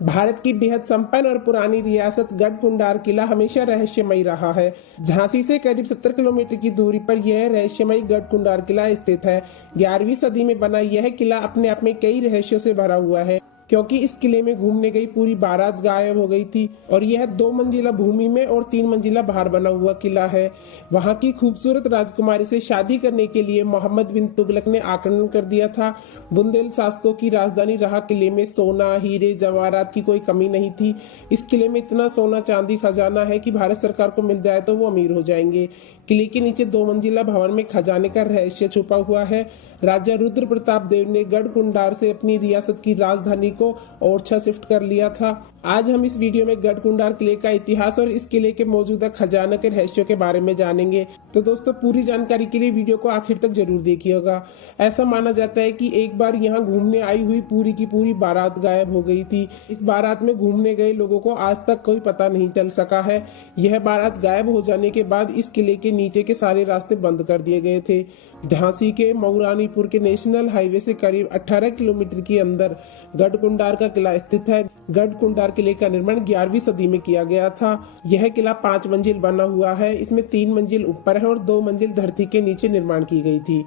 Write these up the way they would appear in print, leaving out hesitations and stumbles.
भारत की बेहद संपन्न और पुरानी रियासत गढ़कुंडार किला हमेशा रहस्यमयी रहा है। झांसी से करीब 70 किलोमीटर की दूरी पर यह रहस्यमयी गढ़कुंडार किला स्थित है। 11वीं सदी में बना यह किला अपने आप में कई रहस्यों से भरा हुआ है, क्योंकि इस किले में घूमने गई पूरी बारात गायब हो गई थी और यह 2 मंजिला भूमि में और 3 मंजिला बाहर बना हुआ किला है। वहां की खूबसूरत राजकुमारी से शादी करने के लिए मोहम्मद बिन तुगलक ने आक्रमण कर दिया था। बुंदेल शासकों की राजधानी रहा किले में सोना, हीरे, जवाहरात की कोई कमी नहीं थी। इस किले में इतना सोना, चांदी, खजाना है कि भारत सरकार को मिल जाए तो वो अमीर हो जाएंगे। किले के नीचे 2 मंजिला भवन में खजाने का रहस्य छुपा हुआ है। राजा रुद्र प्रताप देव ने गढ़कुंडार से अपनी रियासत की राजधानी को ओरछा शिफ्ट कर लिया था। आज हम इस वीडियो में गढ़कुंडार किले का इतिहास और इस किले के मौजूदा खजाना के रहस्यों के बारे में जानेंगे। तो दोस्तों, पूरी जानकारी के लिए वीडियो को आखिर तक जरूर देखिएगा। ऐसा माना जाता है कि एक बार यहाँ घूमने आई हुई पूरी की पूरी बारात गायब हो गई थी। इस बारात में घूमने गए लोगों को आज तक कोई पता नहीं चल सका है। यह बारात गायब हो जाने के बाद इस किले के नीचे के सारे रास्ते बंद कर दिए गए थे। झांसी के मऊरानीपुर के नेशनल हाईवे से करीब 18 किलोमीटर के अंदर गढ़कुंडार का किला स्थित है। गढ़कुंडार किले का निर्माण 11वीं सदी में किया गया था। यह किला 5 मंजिल बना हुआ है। इसमें 3 मंजिल ऊपर है और 2 मंजिल धरती के नीचे निर्माण की गई थी।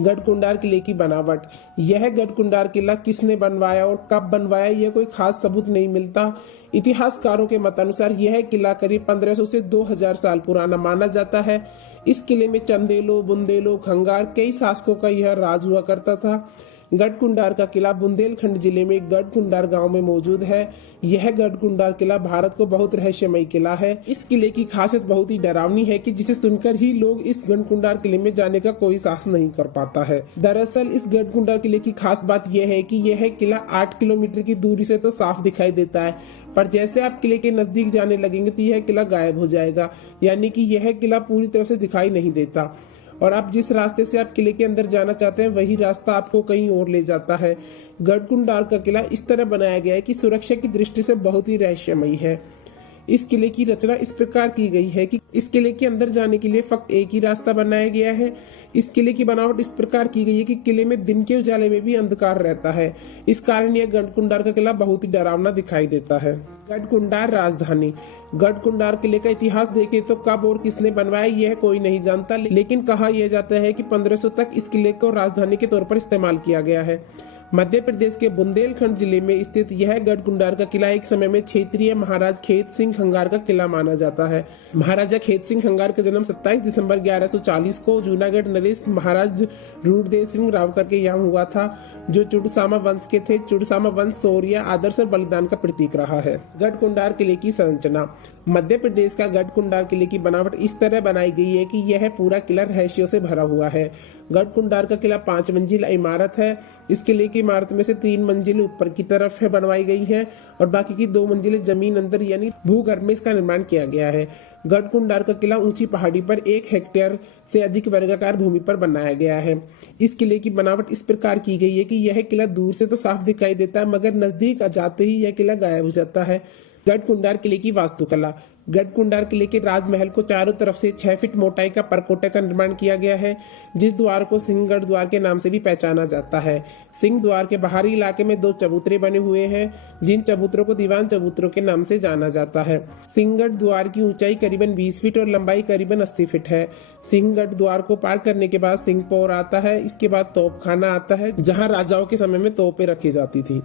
गढ़कुंडार किले की बनावट। यह गढ़कुंडार किला किसने बनवाया और कब बनवाया, यह कोई खास सबूत नहीं मिलता। इतिहासकारों के मत अनुसार यह किला करीब 1500 से 2000 साल पुराना माना जाता है। इस किले में चंदेलों, बुंदेलों, खंगार कई शासकों का यह राज हुआ करता था। गढ़कुंडार का किला बुंदेलखंड जिले में गढ़कुंडार गांव में मौजूद है। यह गढ़कुंडार किला भारत को बहुत रहस्यमयी किला है। इस किले की खासियत बहुत ही डरावनी है कि जिसे सुनकर ही लोग इस गढ़कुंडार किले में जाने का कोई साहस नहीं कर पाता है। दरअसल इस गढ़कुंडार किले की खास बात यह है कि यह किला 8 किलोमीटर की दूरी से तो साफ दिखाई देता है, पर जैसे आप किले के नजदीक जाने लगेंगे तो यह किला गायब हो जाएगा, यानी कि यह किला पूरी तरह से दिखाई नहीं देता। और आप जिस रास्ते से आप किले के अंदर जाना चाहते हैं वही रास्ता आपको कहीं और ले जाता है। गढ़कुंडार का किला इस तरह बनाया गया है कि सुरक्षा की दृष्टि से बहुत ही रहस्यमयी है। इस किले की रचना इस प्रकार की गई है कि इस किले के अंदर जाने के लिए फक्त एक ही रास्ता बनाया गया है। इस किले की बनावट इस प्रकार की गई है कि किले में दिन के उजाले में भी अंधकार रहता है। इस कारण यह गढ़कुंडार का किला बहुत ही डरावना दिखाई देता है। गढ़कुंडार राजधानी। गढ़कुंडार किले का इतिहास देखें तो कब और किसने बनवाया यह कोई नहीं जानता, लेकिन कहा यह जाता है कि 1500 तक इस किले को राजधानी के तौर पर इस्तेमाल किया गया है। मध्य प्रदेश के बुंदेलखंड जिले में स्थित यह गढ़कुंडार का किला एक समय में क्षेत्रीय महाराज खेत सिंह खंगार का किला माना जाता है। महाराजा खेत सिंह खंगार का जन्म 27 दिसंबर 1140 को जूनागढ़ नरेश महाराज रूपदेव सिंह रावकर के यहाँ हुआ था, जो चुड़सामा वंश के थे। चुड़सामा वंश शौर्य, आदर्श और बलिदान का प्रतीक रहा है। गढ़कुंडार किले की संरचना। मध्य प्रदेश का गढ़कुंडार किले की बनावट इस तरह बनाई गई है कि यह पूरा किला रहस्यों से भरा हुआ है। गढ़कुंडार का किला 5 मंजिल इमारत है। इस किले की इमारत में से 3 मंजिल ऊपर की तरफ है बनवाई गई है और बाकी की 2 मंजिलें जमीन अंदर यानी भूगर्भ में इसका निर्माण किया गया है। गढ़कुंडार का किला ऊंची पहाड़ी पर 1 हेक्टेयर से अधिक वर्गाकार भूमि पर बनाया गया है। इस किले की बनावट इस प्रकार की गई है कि यह किला दूर से तो साफ दिखाई देता है, मगर नजदीक जाते ही यह किला गायब हो जाता है। गढ़कुंडार किले की वास्तुकला। गढ़कुंडार किले के राजमहल को चारों तरफ से 6 फीट मोटाई का परकोटा का निर्माण किया गया है, जिस द्वार को सिंहगढ़ द्वार के नाम से भी पहचाना जाता है। सिंह द्वार के बाहरी इलाके में 2 चबूतरे बने हुए हैं, जिन चबूतरों को दीवान चबूतरों के नाम से जाना जाता है। सिंहगढ़ द्वार की ऊंचाई करीबन 20 फीट और लंबाई करीबन 80 फीट है। सिंहगढ़ द्वार को पार करने के बाद सिंहपौर आता है। इसके बाद तोपखाना आता है, जहाँ राजाओं के समय में तोपें रखी जाती थी।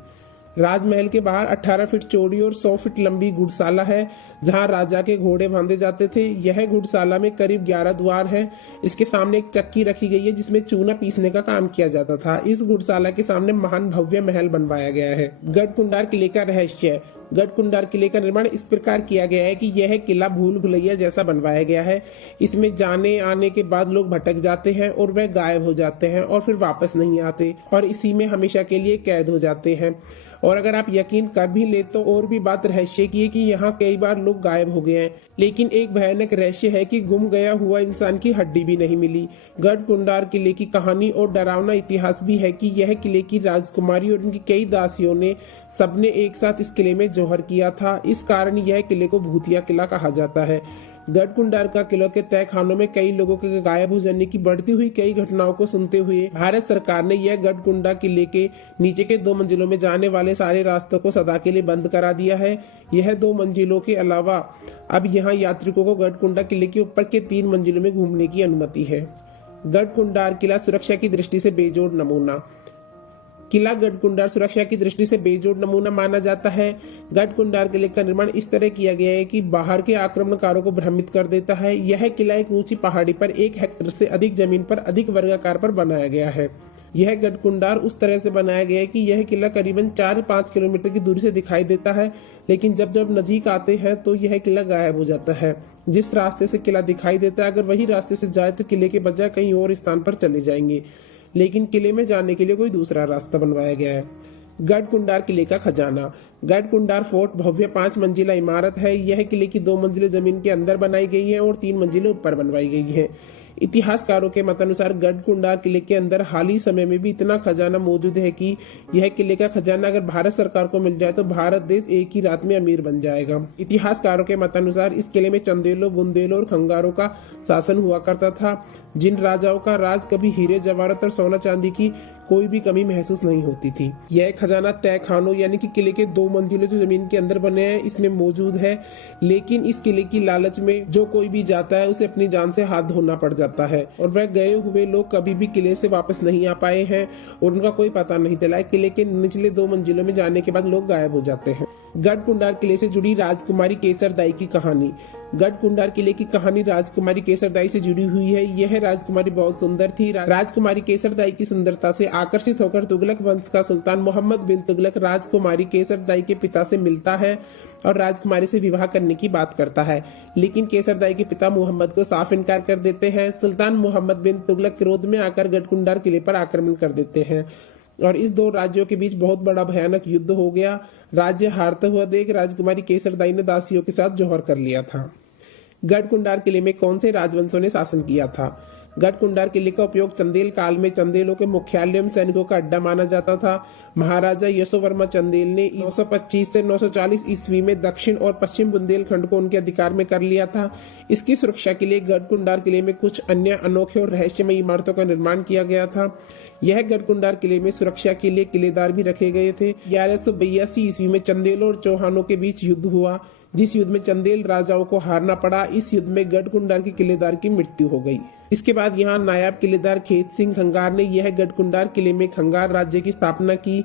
राजमहल के बाहर 18 फीट चौड़ी और 100 फीट लंबी गुड़साला है, जहां राजा के घोड़े बांधे जाते थे। यह गुड़साला में करीब 11 द्वार है। इसके सामने एक चक्की रखी गई है जिसमें चूना पीसने का काम किया जाता था। इस गुड़साला के सामने महान भव्य महल बनवाया गया है। गढ़कुंडार किले का रहस्य। गढ़कुंडार किले का निर्माण इस प्रकार किया गया है कि यह किला भूल भुलैया जैसा बनवाया गया है। इसमें जाने आने के बाद लोग भटक जाते हैं और वह गायब हो जाते हैं और फिर वापस नहीं आते और इसी में हमेशा के लिए कैद हो जाते हैं। और अगर आप यकीन कर भी ले तो और भी बात रहस्य की है कि यहाँ कई बार लोग गायब हो गए हैं, लेकिन एक भयानक रहस्य है कि गुम गया हुआ इंसान की हड्डी भी नहीं मिली। गढ़कुंडार किले की कहानी और डरावना इतिहास भी है कि यह किले की राजकुमारी और उनकी कई दासियों ने सबने एक साथ इस किले में जौहर किया था। इस कारण यह किले को भूतिया किला कहा जाता है। गढ़कुंडार का किला के तय खानों में कई लोगों के गायब हो जाने की बढ़ती हुई कई घटनाओं को सुनते हुए भारत सरकार ने यह गढ़कुंडा किले के नीचे के 2 मंजिलों में जाने वाले सारे रास्तों को सदा के लिए बंद करा दिया है। यह 2 मंजिलों के अलावा अब यहाँ यात्रिकों को गढ़कुंडा किले के ऊपर के 3 मंजिलों में घूमने की अनुमति है। गढ़कुंडार किला सुरक्षा की दृष्टि से बेजोड़ नमूना। किला गढ़कुंडार सुरक्षा की दृष्टि से बेजोड़ नमूना माना जाता है। गढ़कुंडार किले का निर्माण इस तरह किया गया है कि बाहर के आक्रमणकारों को भ्रमित कर देता है। यह किला एक ऊंची पहाड़ी पर 1 हेक्टेयर से अधिक जमीन पर अधिक वर्गाकार पर बनाया गया है। यह गढ़कुंडार उस तरह से बनाया गया है कि यह किला करीबन 4-5 किलोमीटर की दूरी से दिखाई देता है, लेकिन जब जब नजदीक आते हैं तो यह किला गायब हो जाता है। जिस रास्ते से किला दिखाई देता है, अगर वही रास्ते से जाए तो किले के बजाय कहीं और स्थान पर चले जाएंगे, लेकिन किले में जाने के लिए कोई दूसरा रास्ता बनवाया गया है। गढ़कुंडार किले का खजाना। गढ़कुंडार फोर्ट भव्य 5 मंजिला इमारत है। यह किले की 2 मंजिलें जमीन के अंदर बनाई गई है और 3 मंजिलें ऊपर बनवाई गई है। इतिहासकारों के मतानुसार गढ़कुंडार किले के अंदर हाल ही समय में भी इतना खजाना मौजूद है कि यह किले का खजाना अगर भारत सरकार को मिल जाए तो भारत देश एक ही रात में अमीर बन जाएगा। इतिहासकारों के मतानुसार इस किले में चंदेलों, बुंदेलों और खंगारों का शासन हुआ करता था, जिन राजाओं का राज कभी हीरे जवाहरात और सोना चांदी की कोई भी कमी महसूस नहीं होती थी। यह खजाना तय खानों यानी कि किले के 2 मंजिले जो जमीन के अंदर बने हैं इसमें मौजूद है, लेकिन इस किले की लालच में जो कोई भी जाता है उसे अपनी जान से हाथ धोना पड़ जाता है और वह गए हुए लोग कभी भी किले से वापस नहीं आ पाए हैं और उनका कोई पता नहीं चला। किले के निचले 2 मंजिलों में जाने के बाद लोग गायब हो जाते हैं। गढ़कुंडार किले से जुड़ी राजकुमारी केसरदाई की कहानी। गढ़कुंडार किले की कहानी राजकुमारी केसरदाई से जुड़ी हुई है। यह राजकुमारी बहुत सुंदर थी। राजकुमारी केसरदाई की सुंदरता से आकर्षित होकर तुगलक वंश का सुल्तान मोहम्मद बिन तुगलक राजकुमारी केसरदाई के पिता से मिलता है और राजकुमारी से विवाह करने की बात करता है, लेकिन केसरदाई के पिता मोहम्मद को साफ इनकार कर देते हैं। सुल्तान मोहम्मद बिन तुगलक क्रोध में आकर गढ़कुंडार किले पर आक्रमण कर देते हैं और इस 2 राज्यों के बीच बहुत बड़ा भयानक युद्ध हो गया। राज्य हारते हुआ देख राजकुमारी केसरदाई ने दासियों के साथ जौहर कर लिया था। गढ़कुंडार किले में कौन से राजवंशों ने शासन किया था? गढ़कुंडार किले का उपयोग चंदेल काल में चंदेलों के मुख्यालय में सैनिकों का अड्डा माना जाता था। महाराजा यशोवर्मा चंदेल ने 925 से 940 ईस्वी में दक्षिण और पश्चिम बुंदेलखंड को उनके अधिकार में कर लिया था। इसकी सुरक्षा के लिए गढ़कुंडार किले में कुछ अन्य अनोखे और रहस्यमय इमारतों का निर्माण किया गया था। यह गढ़कुंडार किले में सुरक्षा के लिए किलेदार भी रखे गए थे। 1182 ईस्वी में चंदेलों और चौहानों के बीच युद्ध हुआ, जिस युद्ध में चंदेल राजाओं को हारना पड़ा। इस युद्ध में गढ़कुंडार के किलेदार की मृत्यु हो गई। इसके बाद यहाँ नायब किलेदार खेत सिंह खंगार ने यह गढ़कुंडार किले में खंगार राज्य की स्थापना की।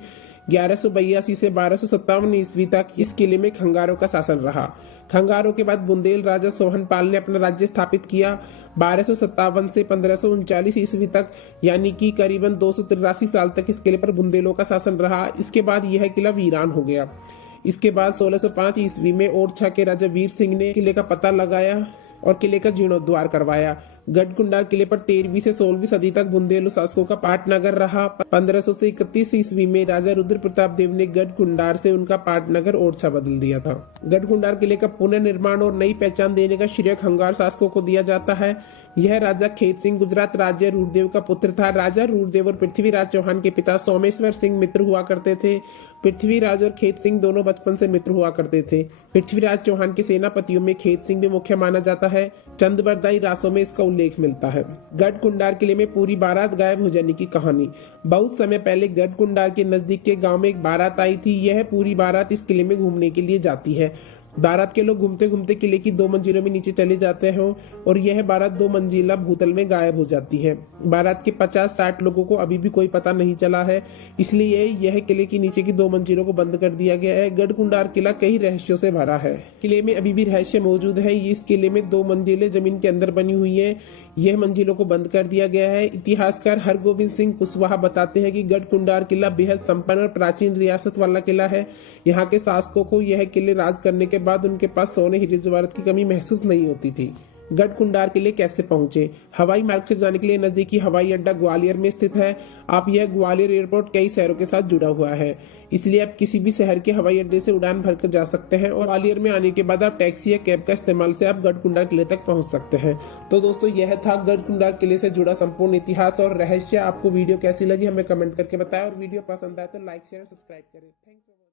1182 से 1257 ईस्वी तक इस किले में खंगारों का शासन रहा। खंगारों के बाद बुंदेल राजा सोहनपाल ने अपना राज्य स्थापित किया। 1257 से 1539 ईस्वी तक यानी कि करीबन 283 साल तक इस किले पर बुंदेलों का शासन रहा। इसके बाद यह किला वीरान हो गया। इसके बाद 1605 ईस्वी में ओरछा के राजा वीर सिंह ने किले का पता लगाया और किले का जीर्णोद्धार करवाया। गढ़कुंडार किले पर 13वीं से 16वीं सदी तक बुंदेलो शासकों का पाटनगर रहा। 1500 से 31 ईस्वी में राजा रुद्र प्रताप देव ने गढ़कुंडार से उनका पाटनगर ओरछा बदल दिया था। गढ़कुंडार किले का पुनर्निर्माण और नई पहचान देने का श्रेय खंगार शासकों को दिया जाता है। यह राजा खेत सिंह गुजरात राज्य रूरदेव का पुत्र था। राजा रूरदेव और पृथ्वीराज चौहान के पिता सोमेश्वर सिंह मित्र हुआ करते थे। पृथ्वीराज और खेत सिंह दोनों बचपन से मित्र हुआ करते थे। पृथ्वीराज चौहान के सेनापतियों में खेत सिंह भी मुख्य माना जाता है। चंदबरदाई रासों में इसका उल्लेख मिलता है। गढ़कुंडार किले में पूरी बारात गायब हो जाने की कहानी। बहुत समय पहले गढ़कुंडार के नजदीक के गांव में एक बारात आई थी। यह पूरी बारात इस किले में घूमने के लिए जाती है। बारात के लोग घूमते घूमते किले की 2 मंजिलों में नीचे चले जाते हैं और यह बारात 2 मंजिला भूतल में गायब हो जाती है। बारात के 50-60 लोगों को अभी भी कोई पता नहीं चला है, इसलिए यह किले की नीचे की 2 मंजिलों को बंद कर दिया गया है। गढ़कुंडार किला कई रहस्यों से भरा है। किले में अभी भी रहस्य मौजूद है। इस किले में 2 मंजिलें जमीन के अंदर बनी हुई है। यह मंजिलों को बंद कर दिया गया है। इतिहासकार हरगोविंद सिंह कुशवाहा बताते हैं कि गढ़कुंडार किला बेहद संपन्न और प्राचीन रियासत वाला किला है। यहाँ के शासकों को यह किले राज करने के बाद उनके पास सोने हीरे जवाहरात की कमी महसूस नहीं होती थी। गढ़कुंडार किले कैसे पहुंचे? हवाई मार्ग से जाने के लिए नजदीकी हवाई अड्डा ग्वालियर में स्थित है। आप यह ग्वालियर एयरपोर्ट कई शहरों के साथ जुड़ा हुआ है, इसलिए आप किसी भी शहर के हवाई अड्डे से उड़ान भरकर जा सकते हैं और ग्वालियर में आने के बाद आप टैक्सी या कैब का इस्तेमाल से आप गढ़कुंडार किले तक पहुंच सकते हैं। तो दोस्तों, यह था गढ़कुंडार किले से जुड़ा संपूर्ण इतिहास और रहस्य। आपको वीडियो कैसी लगी हमें कमेंट करके बताएं और वीडियो पसंद आए तो लाइक शेयर सब्सक्राइब करें। Thank you.